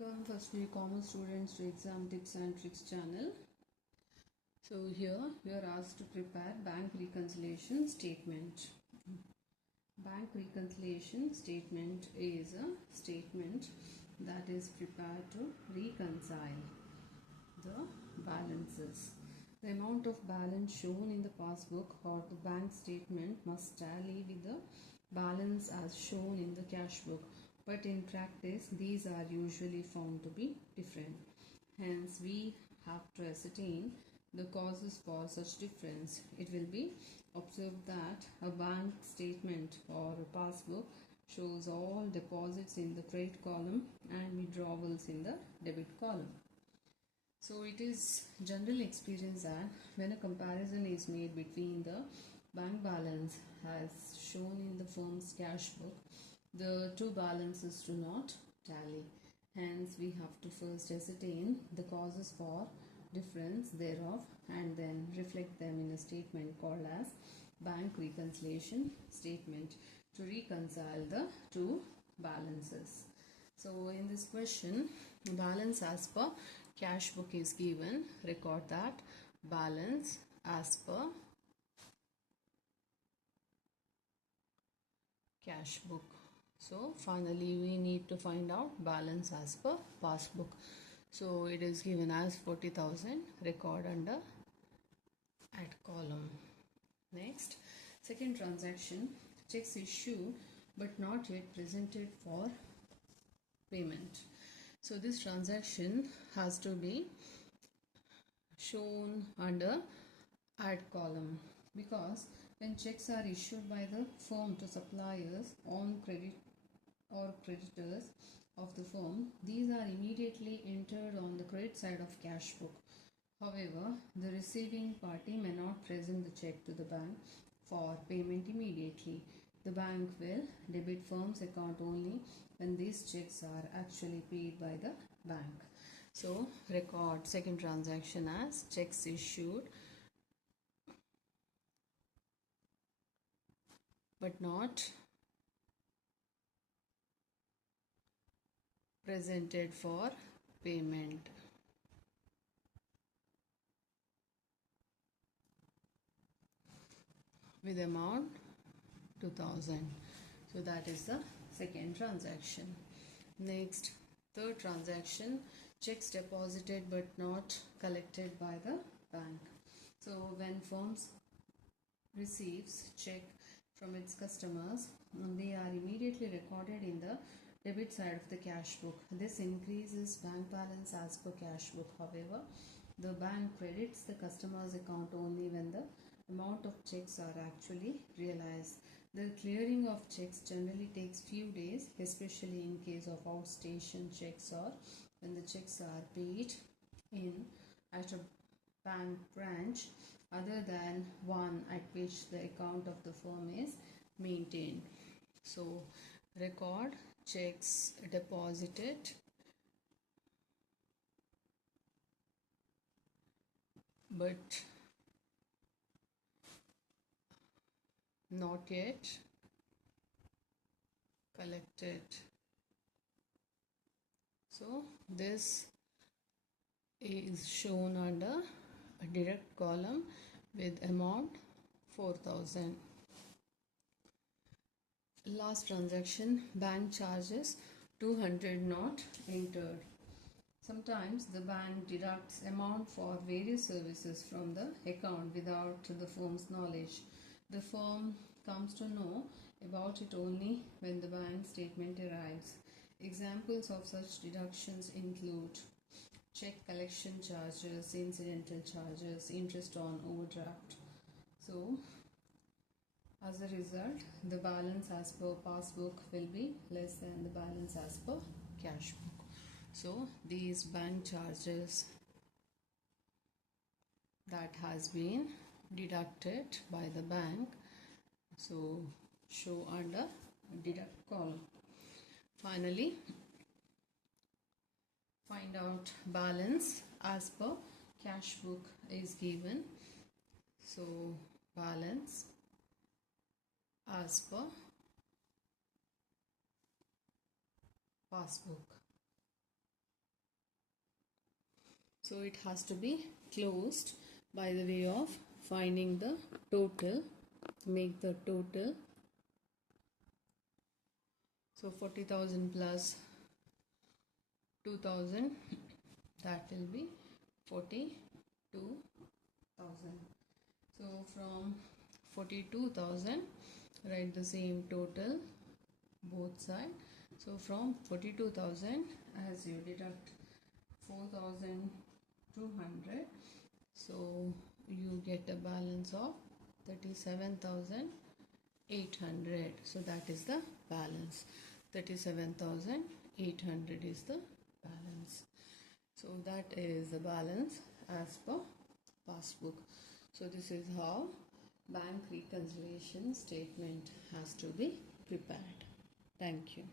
Welcome firstly commerce students to exam tips and tricks channel. So here we are asked to prepare bank reconciliation statement. Bank reconciliation statement is a statement that is prepared to reconcile the balances. The amount of balance shown in the passbook or the bank statement must tally with the balance as shown in the cash book, but in practice these are usually found to be different. Hence we have to ascertain the causes for such difference. It will be observed that a bank statement or a passbook shows all deposits in the credit column and withdrawals in the debit column. So it is general experience that when a comparison is made between the bank balance as shown in the firm's cash book, the two balances do not tally. Hence we have to first ascertain the causes for difference thereof and then reflect them in a statement called as bank reconciliation statement to reconcile the two balances. So in this question, balance as per cash book is given. Record that balance as per cash book. So finally we need to find out balance as per passbook. So it is given as 40,000. Record under at column. Next, second transaction, checks issued but not yet presented for payment. So this transaction has to be shown under add column, because when checks are issued by the firm to suppliers on credit or creditors of the firm, these are immediately entered on the credit side of cash book. However, the receiving party may not present the check to the bank for payment immediately. The bank will debit firm's account only when these checks are actually paid by the bank. So record second transaction as checks issued but not presented for payment. With amount 2000. So that is the second transaction. Next, third transaction, checks deposited but not collected by the bank. So when firms receives check from its customers, they are immediately recorded in the debit side of the cash book. This increases bank balance as per cash book. However, the bank credits the customer's account only when the amount of checks are actually realized. The clearing of checks generally takes few days, especially in case of outstation checks or when the checks are paid in at a bank branch other than one at which the account of the firm is maintained. So record checks deposited but not yet collected. So this is shown under a direct column with amount 4000. Last transaction, bank charges 200 not entered. Sometimes the bank deducts amount for various services from the account without the firm's knowledge. The firm comes to know about it only when the bank statement arrives. Examples of such deductions include check collection charges, incidental charges, interest on overdraft. So as a result, the balance as per passbook will be less than the balance as per cash book. So these bank charges that has been deducted by the bank, so show under deduct column. Finally, find out balance as per cash book is given. So balance as per passbook. So it has to be closed by the way of finding the total, make the total. So 40,000 plus 2,000, that will be 42,000. So from 42,000, write the same total both sides. So from 42,000, as you deduct 4,200, so you get a balance of 37,800. So that is the balance. 37,800 is the balance. So that is the balance as per passbook. So this is how bank reconciliation statement has to be prepared. Thank you.